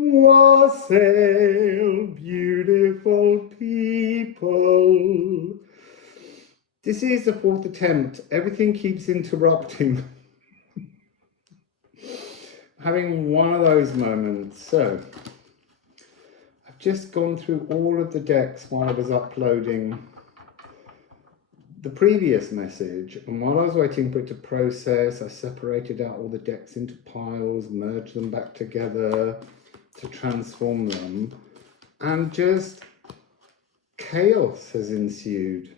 Wassail, beautiful people. This is the fourth attempt. Everything keeps interrupting. Having one of those moments. So, I've just gone through all of the decks while I was uploading the previous message, and while I was waiting for it to process, I separated out all the decks into piles, merged them back together to transform them, and just chaos has ensued.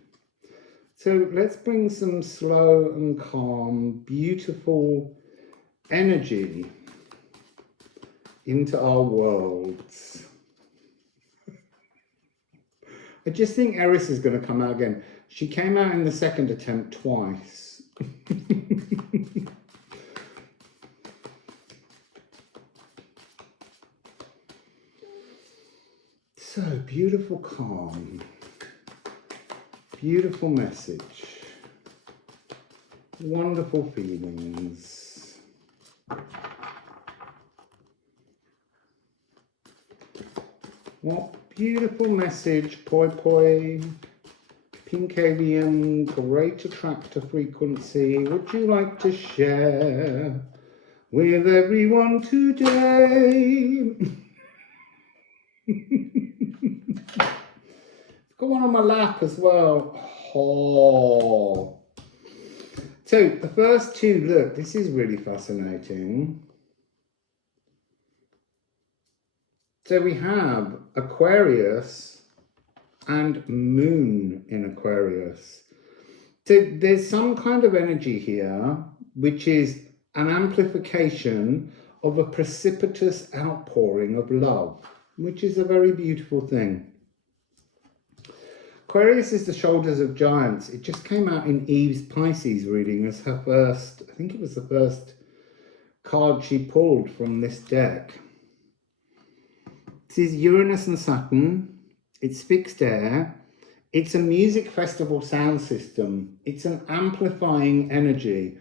So let's bring some slow and calm, beautiful energy into our worlds. I just think Eris is going to come out again. She came out in the second attempt twice. So, beautiful calm. Beautiful message. Wonderful feelings. What beautiful message, poi poi. Pink alien, great attractor frequency, would you like to share with everyone today? Got one on my lap as well. Oh. So the first two, look, this is really fascinating. So we have Aquarius and Moon in Aquarius. So there's some kind of energy here, which is an amplification of a precipitous outpouring of love, which is a very beautiful thing. Aquarius is the shoulders of giants. It just came out in Eve's Pisces reading as her first, I think it was the first card she pulled from this deck. This is Uranus and Saturn. It's fixed air. It's a music festival sound system. It's an amplifying energy.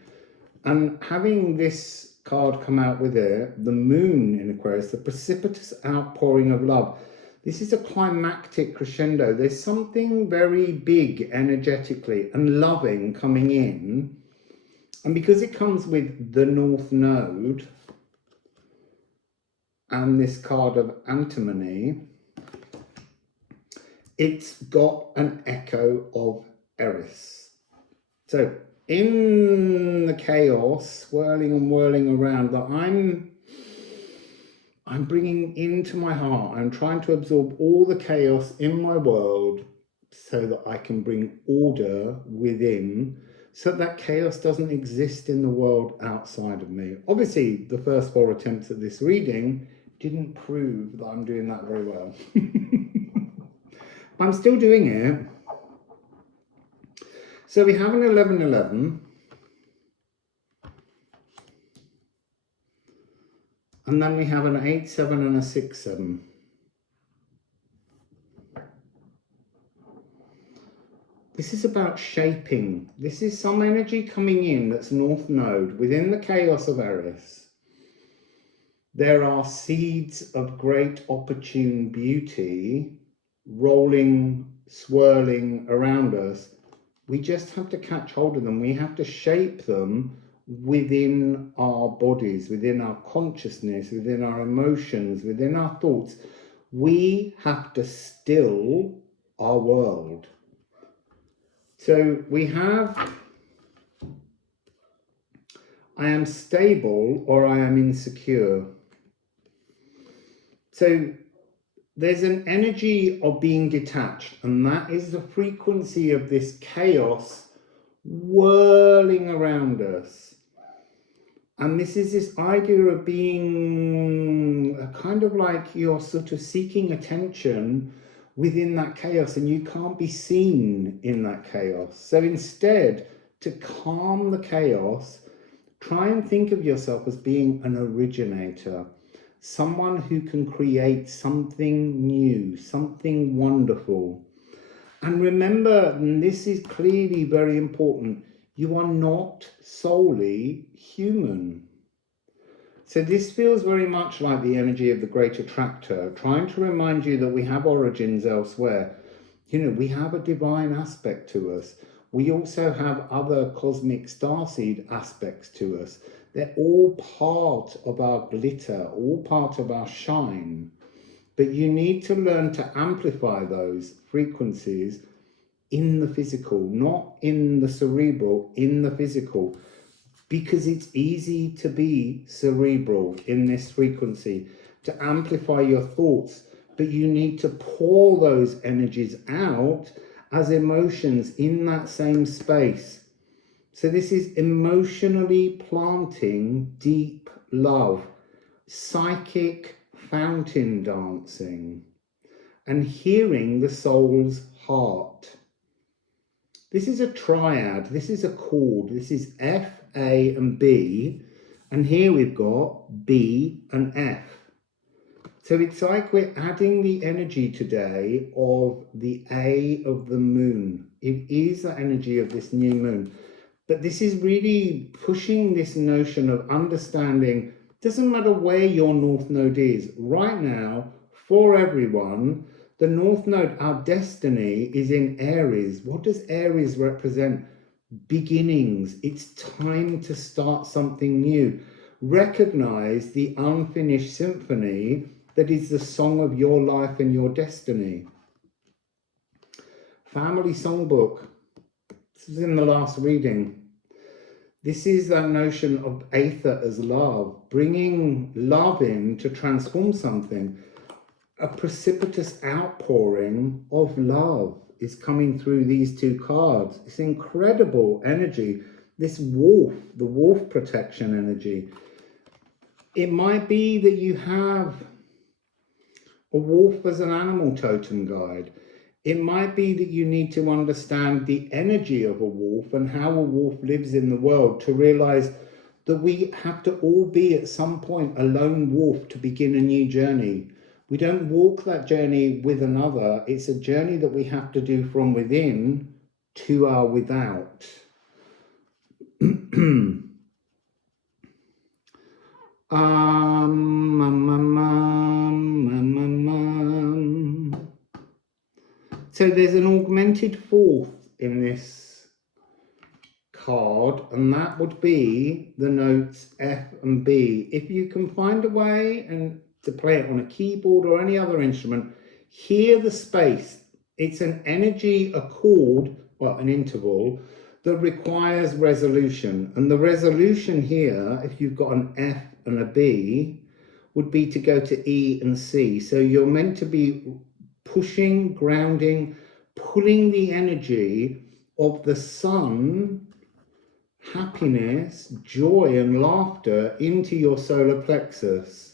And having this card come out with it, the moon in Aquarius, the precipitous outpouring of love. This is a climactic crescendo. There's something very big energetically and loving coming in. And because it comes with the North Node and this card of antimony, it's got an echo of Eris. So in the chaos, swirling and whirling around, that I'm bringing into my heart, I'm trying to absorb all the chaos in my world so that I can bring order within, so that chaos doesn't exist in the world outside of me. Obviously, the first 4 attempts at this reading didn't prove that I'm doing that very well. I'm still doing it. So we have an 11-11. And then we have an 8-7 and a 6-7. This is about shaping. This is some energy coming in that's North Node within the chaos of Eris. There are seeds of great opportune beauty rolling, swirling around us. We just have to catch hold of them. We have to shape them within our bodies, within our consciousness, within our emotions, within our thoughts. We have to still our world. So we have, I am stable or I am insecure. So there's an energy of being detached, and that is the frequency of this chaos whirling around us. And this is this idea of being kind of like you're sort of seeking attention within that chaos, and you can't be seen in that chaos. So instead, to calm the chaos, try and think of yourself as being an originator. Someone who can create something new, something wonderful. And remember, and this is clearly very important, you are not solely human. So this feels very much like the energy of the great attractor, trying to remind you that we have origins elsewhere. You know, we have a divine aspect to us. We also have other cosmic starseed aspects to us. They're all part of our glitter, all part of our shine. But you need to learn to amplify those frequencies in the physical, not in the cerebral, in the physical. Because it's easy to be cerebral in this frequency, to amplify your thoughts, but you need to pour those energies out as emotions in that same space. So this is emotionally planting deep love, psychic fountain dancing, and hearing the soul's heart. This is a triad, this is a chord, this is F, A and B, and here we've got B and F. So it's like we're adding the energy today of the A of the moon. It is the energy of this new moon. But this is really pushing this notion of understanding, doesn't matter where your North Node is, right now, for everyone, the North Node, our destiny, is in Aries. What does Aries represent? Beginnings. It's time to start something new. Recognize the unfinished symphony that is the song of your life and your destiny. Family Songbook. This was in the last reading. This is that notion of Aether as love, bringing love in to transform something. A precipitous outpouring of love is coming through these two cards. It's incredible energy. This wolf, the wolf protection energy. It might be that you have a wolf as an animal totem guide. It might be that you need to understand the energy of a wolf and how a wolf lives in the world to realize that we have to all be at some point a lone wolf to begin a new journey. We don't walk that journey with another. It's a journey that we have to do from within to our without. So there's an augmented fourth in this card, and that would be the notes F and B. If you can find a way and to play it on a keyboard or any other instrument, hear the space. It's an energy, a chord, well, an interval that requires resolution. And the resolution here, if you've got an F and a B, would be to go to E and C. So you're meant to be pushing, grounding, pulling the energy of the sun, happiness, joy and laughter into your solar plexus.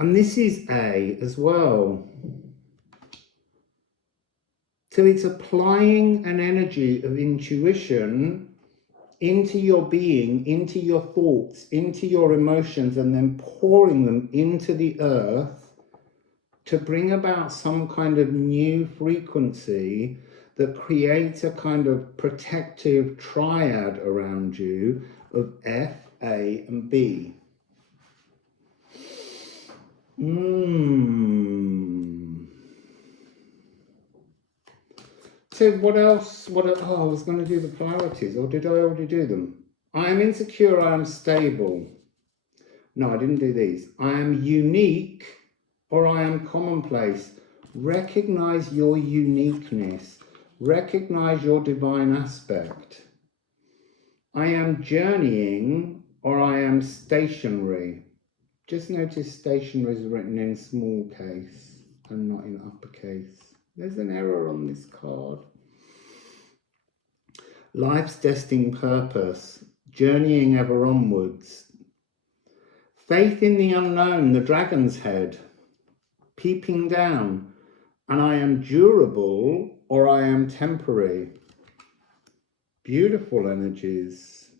And this is A as well. So it's applying an energy of intuition into your being, into your thoughts, into your emotions, and then pouring them into the earth to bring about some kind of new frequency that creates a kind of protective triad around you of F, A, and B. So what else? Oh, I was going to do the polarities, or did I already do them? I am insecure, I am stable. No, I didn't do these. I am unique, or I am commonplace. Recognize your uniqueness. Recognize your divine aspect. I am journeying, or I am stationary. Just notice stationary is written in small case and not in uppercase. There's an error on this card. Life's destined purpose, journeying ever onwards. Faith in the unknown, the dragon's head, peeping down. And I am durable, or I am temporary. Beautiful energies.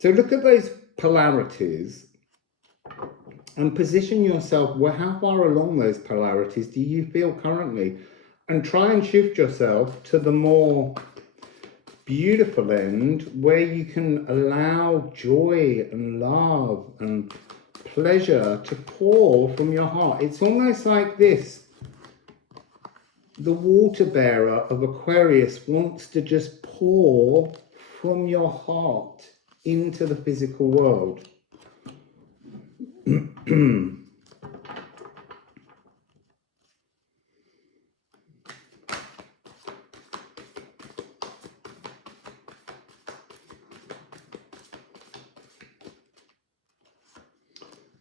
So look at those polarities and position yourself, well, how far along those polarities do you feel currently? And try and shift yourself to the more beautiful end where you can allow joy and love and pleasure to pour from your heart. It's almost like this. The water bearer of Aquarius wants to just pour from your heart into the physical world.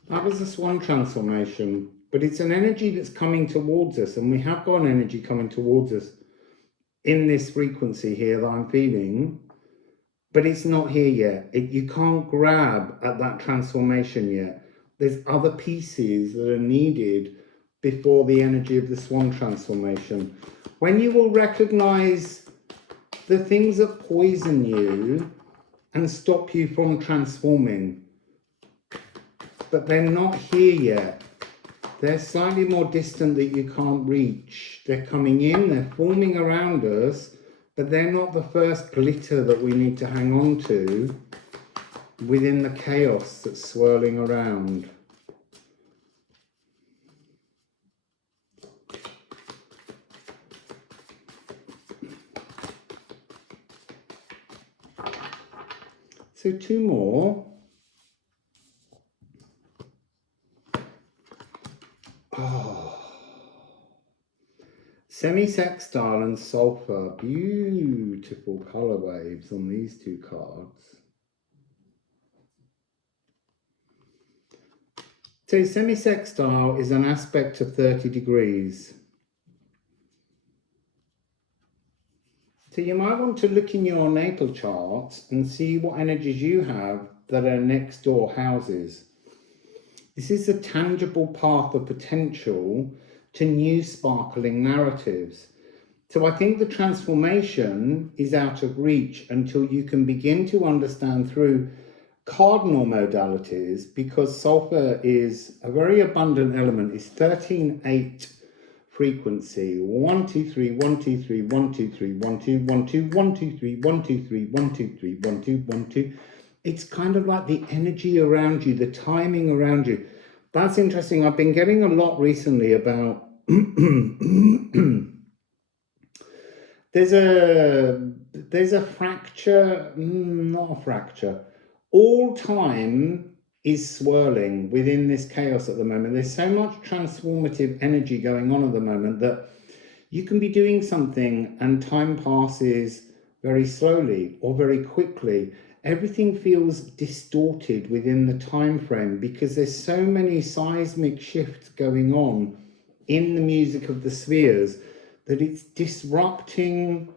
That was the swan transformation, but it's an energy that's coming towards us, and we have got an energy coming towards us in this frequency here that I'm feeling, but it's not here yet. You can't grab at that transformation yet. There's other pieces that are needed before the energy of the swan transformation. When you will recognize the things that poison you and stop you from transforming, but they're not here yet. They're slightly more distant that you can't reach. They're coming in, they're forming around us, but they're not the first glitter that we need to hang on to within the chaos that's swirling around. So 2 more. Semisextile and sulfur, beautiful color waves on these 2 cards. So semisextile is an aspect of 30 degrees. So you might want to look in your natal charts and see what energies you have that are next door houses. This is a tangible path of potential to new sparkling narratives. So I think the transformation is out of reach until you can begin to understand through cardinal modalities, because sulfur is a very abundant element. It's 13-8 frequency. 1 2 3 1 2 3 1 2 3 1 2 1 2 1 2 3 1 2 3 1 2 3 1 2 1 2. It's kind of like the energy around you, the timing around you. That's interesting. I've been getting a lot recently about there's a fracture, not a fracture. All time is swirling within this chaos at the moment. There's so much transformative energy going on at the moment that you can be doing something and time passes very slowly or very quickly. Everything feels distorted within the time frame because there's so many seismic shifts going on in the music of the spheres that it's disrupting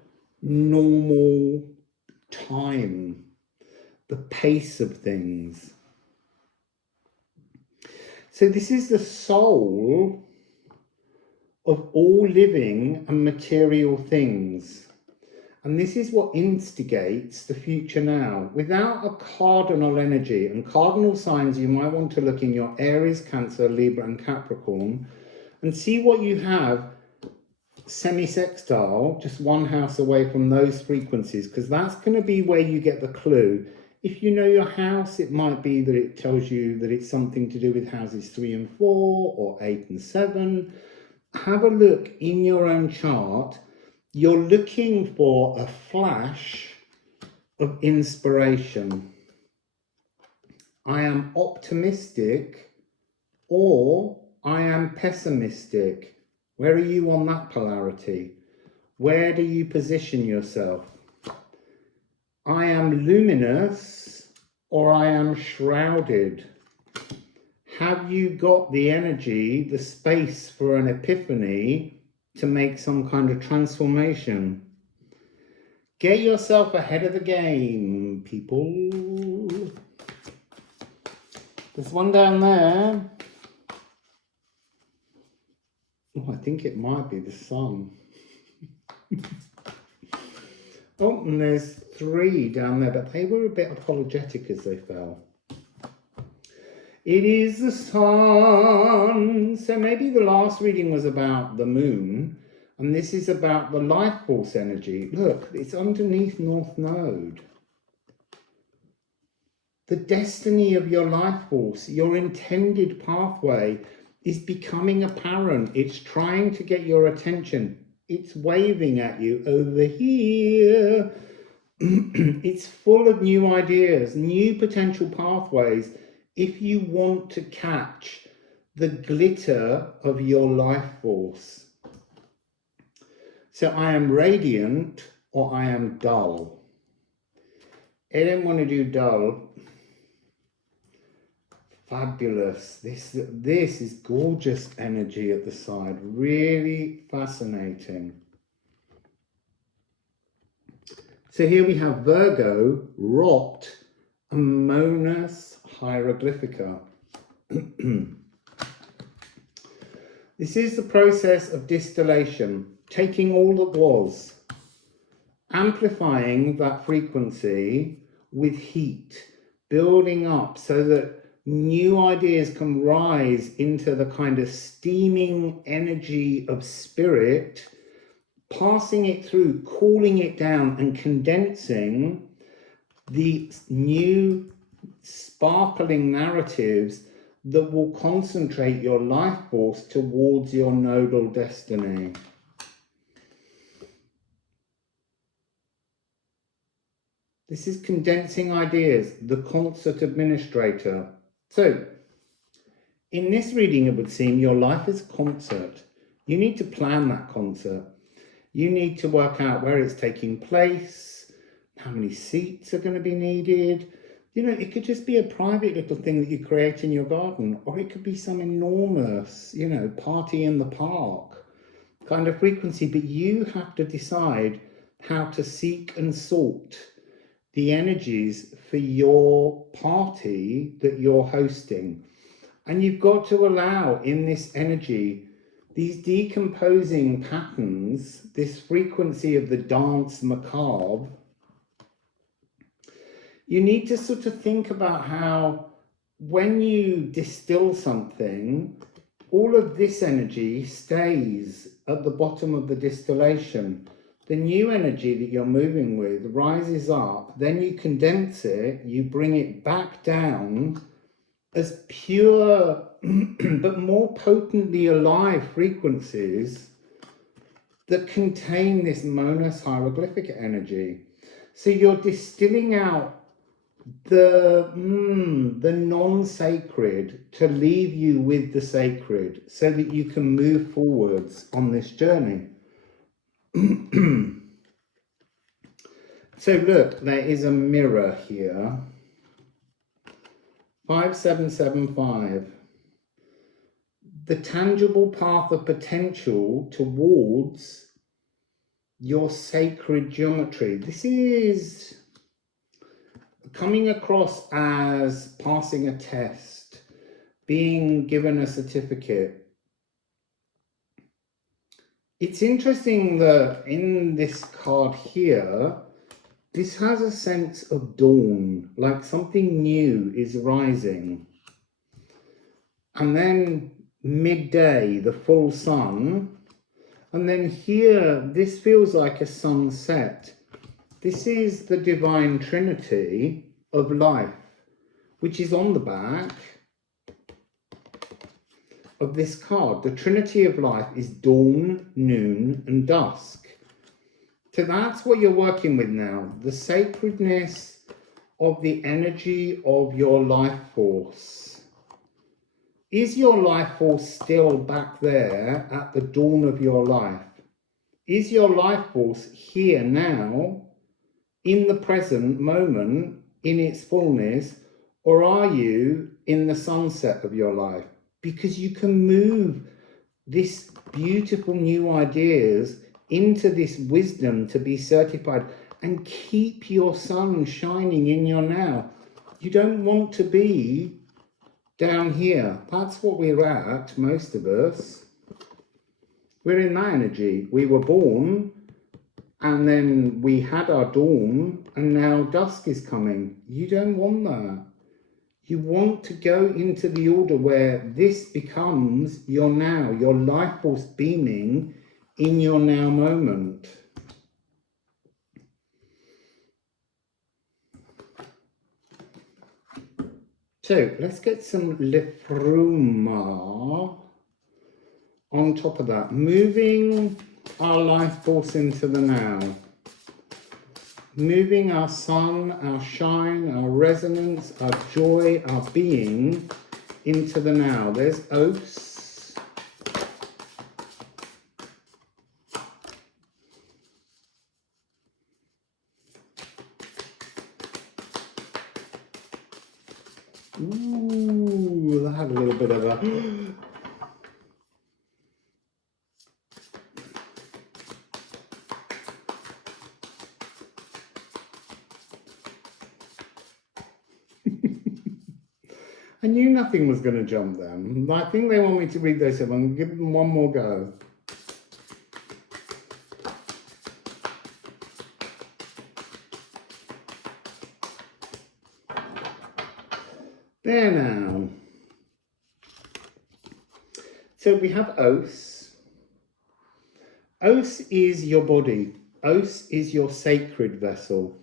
normal time, the pace of things. So this is the soul of all living and material things. And this is what instigates the future now. Without a cardinal energy, and cardinal signs, you might want to look in your Aries, Cancer, Libra and Capricorn and see what you have semisextile, just 1 house away from those frequencies, because that's going to be where you get the clue. If you know your house, it might be that it tells you that it's something to do with houses 3 and 4 or 8 and 7. Have a look in your own chart. You're looking for a flash of inspiration. I am optimistic or I am pessimistic. Where are you on that polarity? Where do you position yourself? I am luminous or I am shrouded. Have you got the energy, the space for an epiphany to make some kind of transformation? Get yourself ahead of the game, people. There's one down there. Oh, I think it might be the sun. Oh, and there's 3 down there, but they were a bit apologetic as they fell. It is the sun. So maybe the last reading was about the moon. And this is about the life force energy. Look, it's underneath North Node. The destiny of your life force, your intended pathway, is becoming apparent. It's trying to get your attention. It's waving at you over here. It's full of new ideas, new potential pathways, if you want to catch the glitter of your life force. So I am radiant or I am dull. I don't want to do dull. Fabulous. This is gorgeous energy at the side. Really fascinating. So here we have Virgo, Rot, Amonas Hieroglyphica. This is the process of distillation, taking all that was, amplifying that frequency with heat, building up so that new ideas can rise into the kind of steaming energy of spirit, passing it through, cooling it down and condensing the new sparkling narratives that will concentrate your life force towards your nodal destiny. This is condensing ideas, the concert administrator. So, in this reading, it would seem your life is a concert. You need to plan that concert. You need to work out where it's taking place, how many seats are going to be needed. You know, it could just be a private little thing that you create in your garden, or it could be some enormous, you know, party in the park kind of frequency. But you have to decide how to seek and sort the energies for your party that you're hosting. And you've got to allow in this energy these decomposing patterns, this frequency of the dance macabre. You need to sort of think about how when you distill something, all of this energy stays at the bottom of the distillation. The new energy that you're moving with rises up, then you condense it, you bring it back down as pure but more potently alive frequencies that contain this Monas hieroglyphic energy. So you're distilling out the non-sacred to leave you with the sacred so that you can move forwards on this journey. So look, there is a mirror here. 5775. The tangible path of potential towards your sacred geometry. This is coming across as passing a test, being given a certificate. It's interesting that in this card here, this has a sense of dawn, like something new is rising. And then midday, the full sun. And then here, this feels like a sunset. This is the divine trinity of life, which is on the back of this card. The trinity of life is dawn, noon, and dusk. So that's what you're working with now, the sacredness of the energy of your life force. Is your life force still back there at the dawn of your life? Is your life force here now, in the present moment, in its fullness, or are you in the sunset of your life? Because you can move this beautiful new ideas into this wisdom to be certified and keep your sun shining in your now. You don't want to be down here. That's what we're at, most of us. We're in that energy. We were born and then we had our dawn and now dusk is coming. You don't want that. You want to go into the order where this becomes your now, your life force beaming in your now moment. So let's get some Liffruma on top of that, moving our life force into the now, moving our sun, our shine, our resonance, our joy, our being into the now. There's Os. Ooh, that had a little bit of a... I knew nothing was going to jump them. I think they want me to read those, so I'm going to give them one more go. There now. So we have Os. Os is your body. Os is your sacred vessel.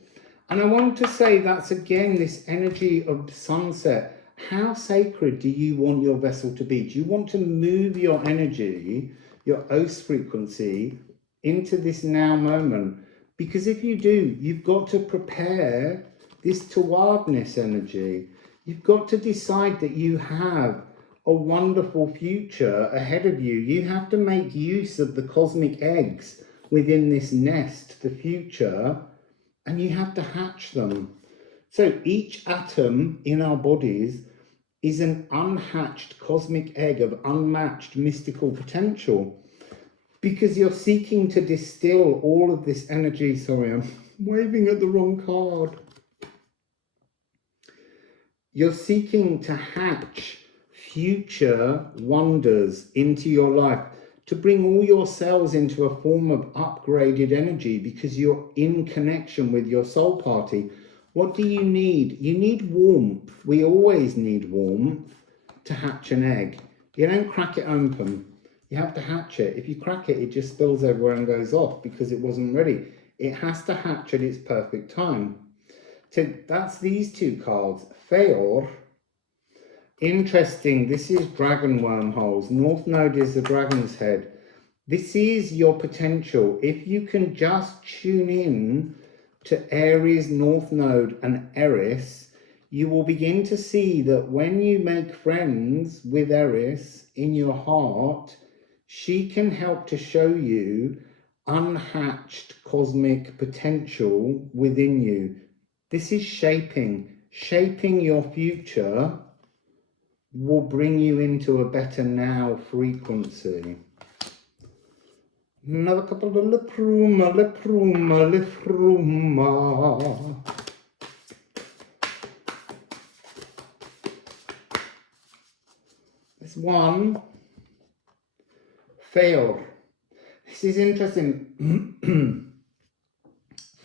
And I want to say that's again this energy of sunset. How sacred do you want your vessel to be? Do you want to move your energy, your Os frequency, into this now moment? Because if you do, you've got to prepare this towardness energy. You've got to decide that you have a wonderful future ahead of you. You have to make use of the cosmic eggs within this nest, the future, and you have to hatch them. So each atom in our bodies is an unhatched cosmic egg of unmatched mystical potential, because you're seeking to distill all of this energy. Sorry, I'm waving at the wrong card. You're seeking to hatch future wonders into your life, to bring all your cells into a form of upgraded energy, because you're in connection with your soul party. What do you need? You need warmth. We always need warmth to hatch an egg. You don't crack it open. You have to hatch it. If you crack it, it just spills everywhere and goes off because it wasn't ready. It has to hatch at its perfect time. So that's these two cards. Feor. Interesting. This is dragon wormholes. North Node is the dragon's head. This is your potential. If you can just tune in to Aries, North Node and Eris, you will begin to see that when you make friends with Eris in your heart, she can help to show you unhatched cosmic potential within you. This is shaping your future will bring you into a better now frequency. Another couple of Liffruma. This one, Feor. This is interesting.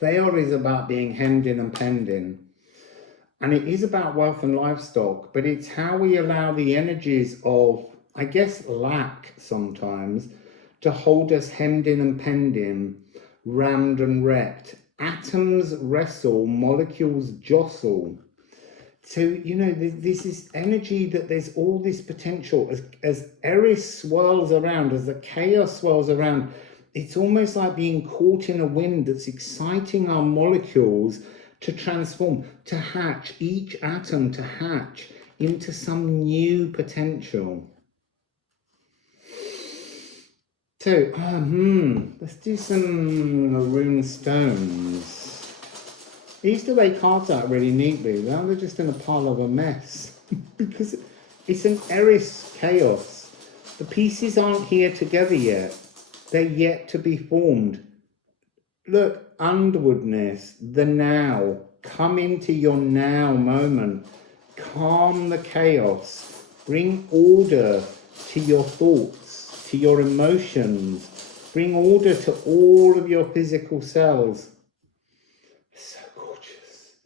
Feor is about being hemmed in and penned in. And it is about wealth and livestock, but it's how we allow the energies of, I guess, lack sometimes to hold us hemmed in and penned in, rammed and wrecked. Atoms wrestle, molecules jostle. So, you know, this is energy that there's all this potential. As Eris swirls around, as the chaos swirls around, it's almost like being caught in a wind that's exciting our molecules to transform, to hatch, each atom to hatch into some new potential. So, let's do some rune stones. These do lay cards out really neatly. Now they're just in a pile of a mess because it's an Eris chaos. The pieces aren't here together yet. They're yet to be formed. Look, underwoodness, the now. Come into your now moment. Calm the chaos. Bring order to your thoughts, to your emotions. Bring order to all of your physical cells. So gorgeous.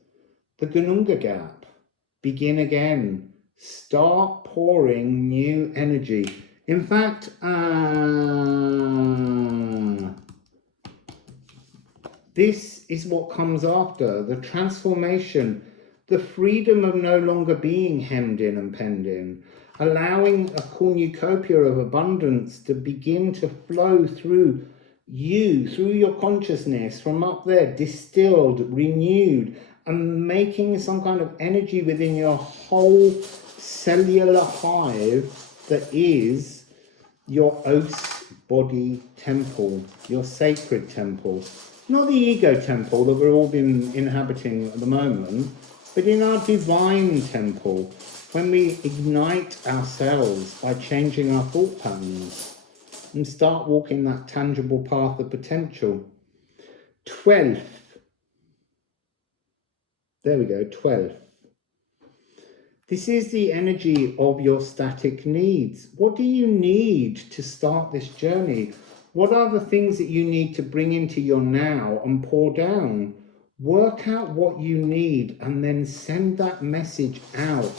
The Gununga gap. Begin again. Start pouring new energy. In fact, this is what comes after, the transformation, the freedom of no longer being hemmed in and penned in, allowing a cornucopia of abundance to begin to flow through you, through your consciousness, from up there, distilled, renewed, and making some kind of energy within your whole cellular hive that is your os body temple, your sacred temple. Not the ego temple that we've all been inhabiting at the moment, but in our divine temple, when we ignite ourselves by changing our thought patterns and start walking that tangible path of potential. 12th. There we go, 12th. This is the energy of your static needs. What do you need to start this journey? What are the things that you need to bring into your now and pour down? Work out what you need and then send that message out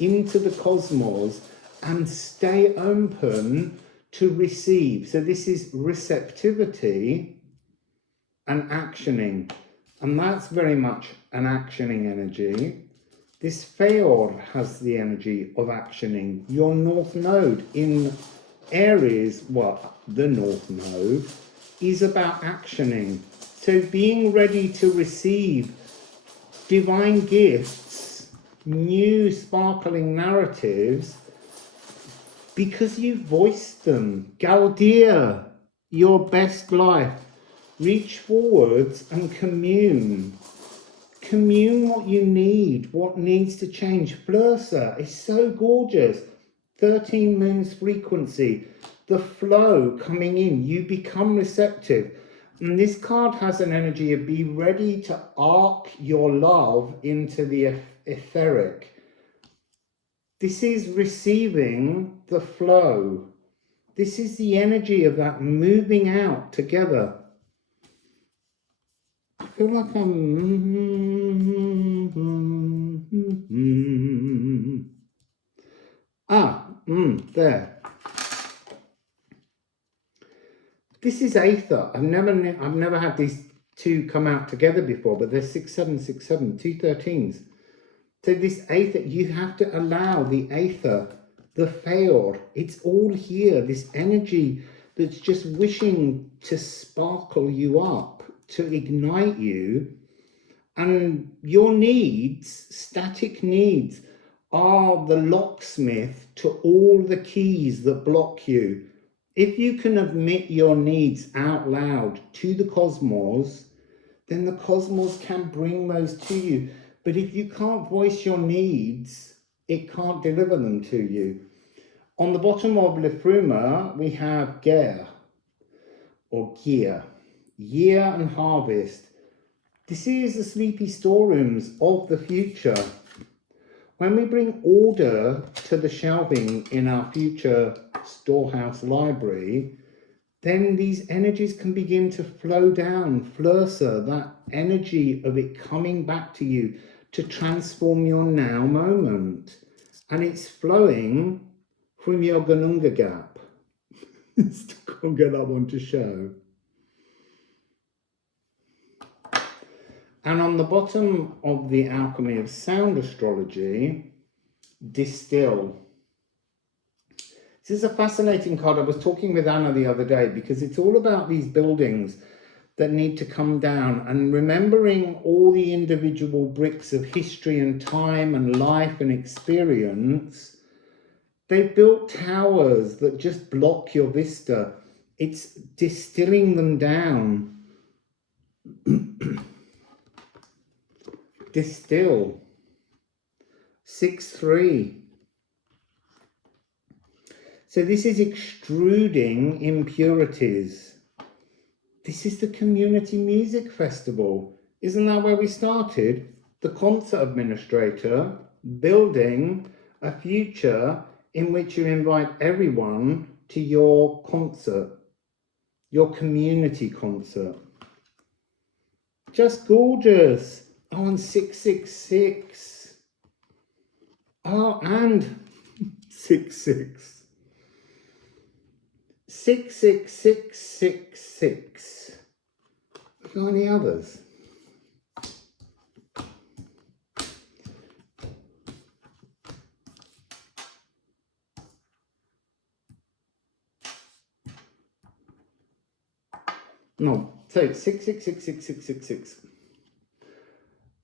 into the cosmos and stay open to receive. So this is receptivity and actioning. And that's very much an actioning energy. This Feor has the energy of actioning. Your North Node in Aries, well, the North Node, is about actioning. So being ready to receive divine gifts, new sparkling narratives, because you've voiced them. Galdia, your best life. Reach forwards and commune. Commune what you need, what needs to change. Flursa is so gorgeous. 13 moons frequency, the flow coming in, you become receptive. And this card has an energy of be ready to arc your love into the etheric. This is receiving the flow. This is the energy of that moving out together. I feel like there. This is Aether. I've never had these two come out together before, but they're 6767, two 13s. So this Aether, you have to allow the Aether, the Feor, it's all here. This energy that's just wishing to sparkle you up, to ignite you. And your needs, static needs, are the locksmith to all the keys that block you. If you can admit your needs out loud to the cosmos, then the cosmos can bring those to you. But if you can't voice your needs, it can't deliver them to you. On the bottom of Liffruma, we have Ger, or Gear, year and harvest. This is the sleepy storerooms of the future. When we bring order to the shelving in our future storehouse library, then these energies can begin to flow down, Flursa, that energy of it coming back to you to transform your now moment. And it's flowing from your Ganunga gap. I'll get that one to show. And on the bottom of the Alchemy of Sound Astrology, Distill. This is a fascinating card. I was talking with Anna the other day because it's all about these buildings that need to come down and remembering all the individual bricks of history and time and life and experience. They've built towers that just block your vista. It's distilling them down. Distill. 6-3. So this is extruding impurities. This is the Community Music Festival. Isn't that where we started? The concert administrator building a future in which you invite everyone to your concert, your community concert. Just gorgeous. Oh, and 666. Oh, and 66. 66666. Have you got any others? No. So 6666666.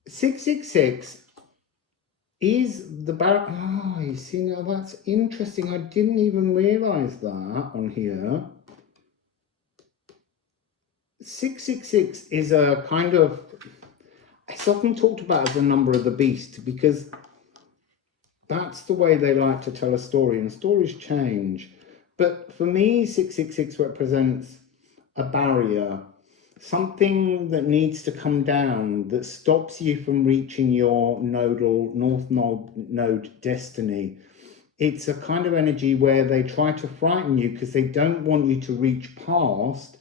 666 is the bar. Oh, you see, now that's interesting. I didn't even realize that on here. 666 is a kind of, it's often talked about as a number of the beast, because that's the way they like to tell a story, and stories change. But for me, 666 represents a barrier, something that needs to come down, that stops you from reaching your north node destiny. It's a kind of energy where they try to frighten you because they don't want you to reach past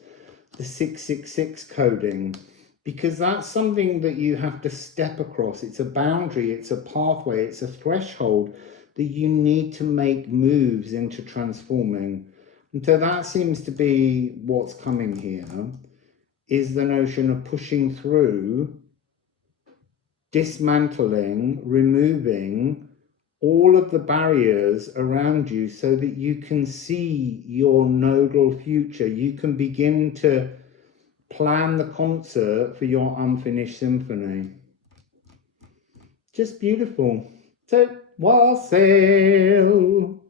the 666 coding, because that's something that you have to step across. It's a boundary, it's a pathway, it's a threshold that you need to make moves into transforming. And so that seems to be what's coming here, is the notion of pushing through, dismantling, removing all of the barriers around you so that you can see your nodal future. You can begin to plan the concert for your unfinished symphony. Just beautiful. So, Wassail.